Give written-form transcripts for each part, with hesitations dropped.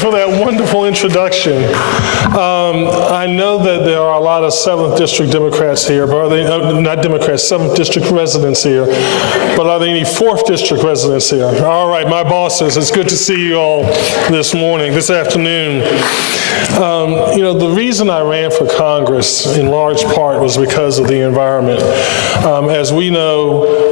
for that wonderful introduction. I know that there are a lot of 7th District Democrats here, but are they, not Democrats, 7th District residents here, but are there any 4th District residents here? All right, my bosses, it's good to see you all this morning, this afternoon. You know, the reason I ran for Congress in large part was because of the environment. As we know,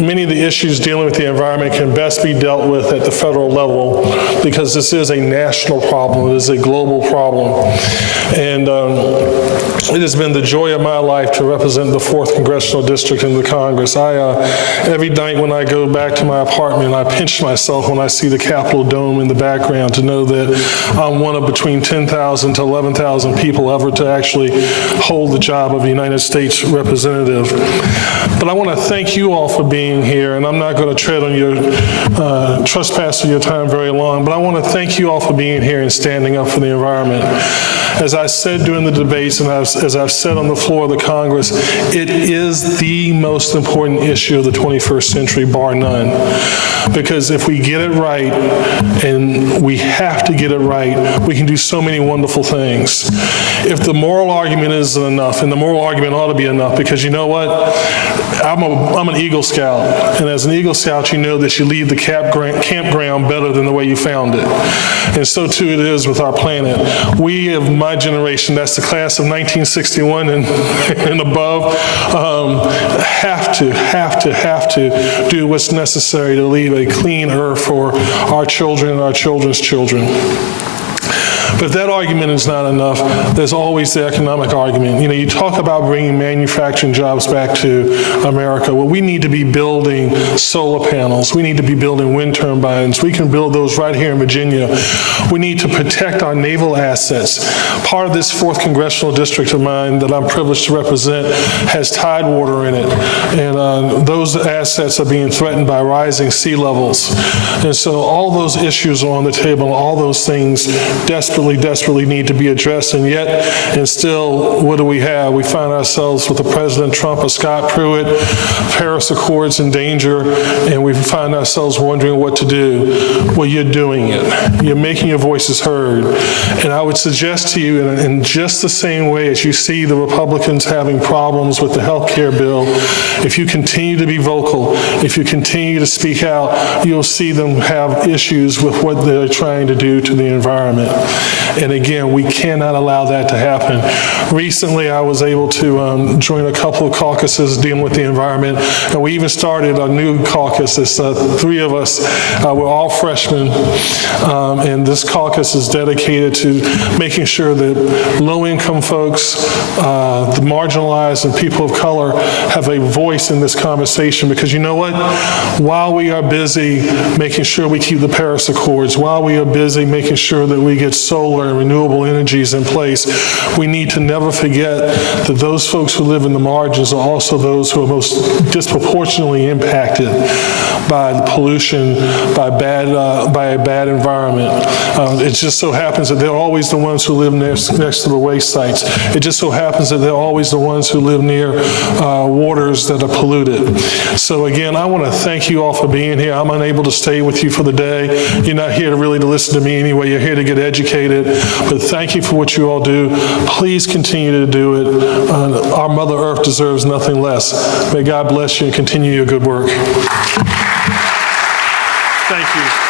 many of the issues dealing with the environment can best be dealt with at the federal level because this is a national problem, it is a global problem. And it has been the joy of my life to represent the 4th Congressional District in the Congress. Every night when I go back to my apartment, I pinch myself when I see the Capitol Dome in the background to know that I'm one of between 10,000 to 11,000 people ever to actually hold the job of a United States representative. But I want to thank you all for being here, and I'm not going to tread on your trespass of your time very long, but I want to thank you all for being here and standing up for the environment. As I said during the debates, and as I've said on the floor of the Congress, it is the most important issue of the 21st century, bar none. Because if we get it right, and we have to get it right, we can do so many wonderful things. If the moral argument isn't enough, and the moral argument ought to be enough, because you know what? I'm an Eagle Scout, and as an Eagle Scout, you know that you leave the campground better than the way you found it. And so too it is with our planet. We of my generation, that's the class of 1961 and above, have to do what's necessary to leave a clean earth for our children and our children's children. But if that argument is not enough, there's always the economic argument. You know, you talk about bringing manufacturing jobs back to America. Well, we need to be building solar panels. We need to be building wind turbines. We can build those right here in Virginia. We need to protect our naval assets. Part of this 4th Congressional District of mine that I'm privileged to represent has tidewater in it. And those assets are being threatened by rising sea levels. And so all those issues are on the table. All those things desperately need to be addressed, and yet, and still, what do we have? We find ourselves with a President Trump, a Scott Pruitt, Paris Accords in danger, and we find ourselves wondering what to do. Well, you're doing it. You're making your voices heard. And I would suggest to you, in just the same way as you see the Republicans having problems with the health care bill, if you continue to be vocal, if you continue to speak out, you'll see them have issues with what they're trying to do to the environment. And again, we cannot allow that to happen. Recently, I was able to join a couple of caucuses dealing with the environment, and we even started a new caucus. It's 3 of us. We're all freshmen, and this caucus is dedicated to making sure that low-income folks, the marginalized, and people of color have a voice in this conversation, because you know what? While we are busy making sure we keep the Paris Accords, while we are busy making sure that we get solar and renewable energies in place, we need to never forget that those folks who live in the margins are also those who are most disproportionately impacted by the pollution, by a bad environment. It just so happens that they're always the ones who live next to the waste sites. It just so happens that they're always the ones who live near waters that are polluted. So again, I want to thank you all for being here. I'm unable to stay with you for the day. You're not here really to listen to me anyway. You're here to get educated. But thank you for what you all do. Please continue to do it. Our Mother Earth deserves nothing less. May God bless you and continue your good work. Thank you.